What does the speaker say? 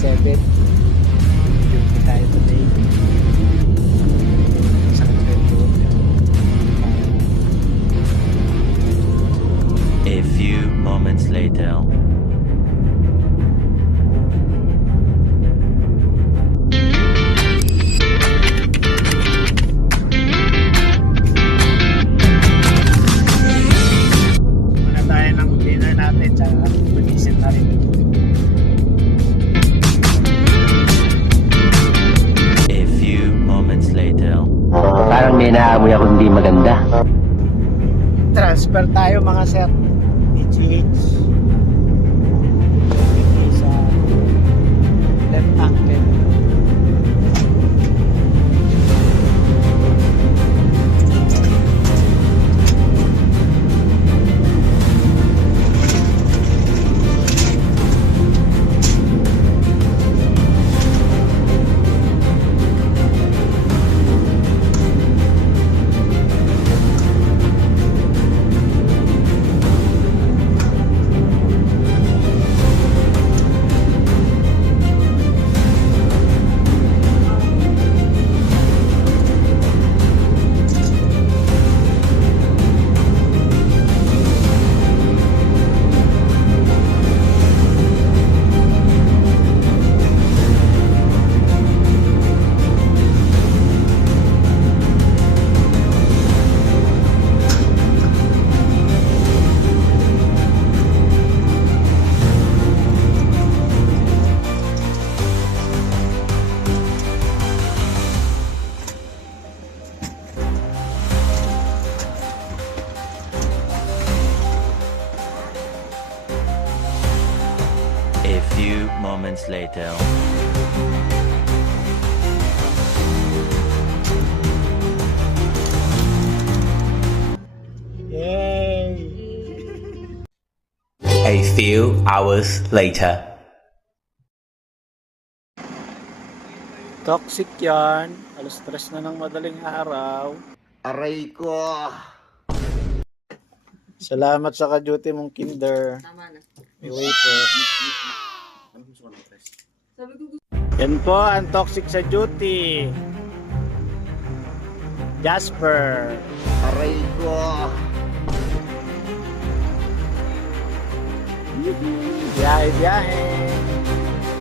7. Duty tayo today. Sakit ko yung buhok. A few moments later. Muna tayo ng dinner natin, tsaka bulisin na rin. A few moments later. Parang may naamoy ako hindi maganda. Transfer tayo mga sir. DGH. Sa left ankle. A few moments later. Yay! A few hours later. Toxic yan. Alas stress na ng madaling araw. Aray ko. Salamat sa ka-duty mong kinder. Tama na. May waiter. Yan po ang toxic sa duty. Jasper. Aray ko. Biyahe, biyahe.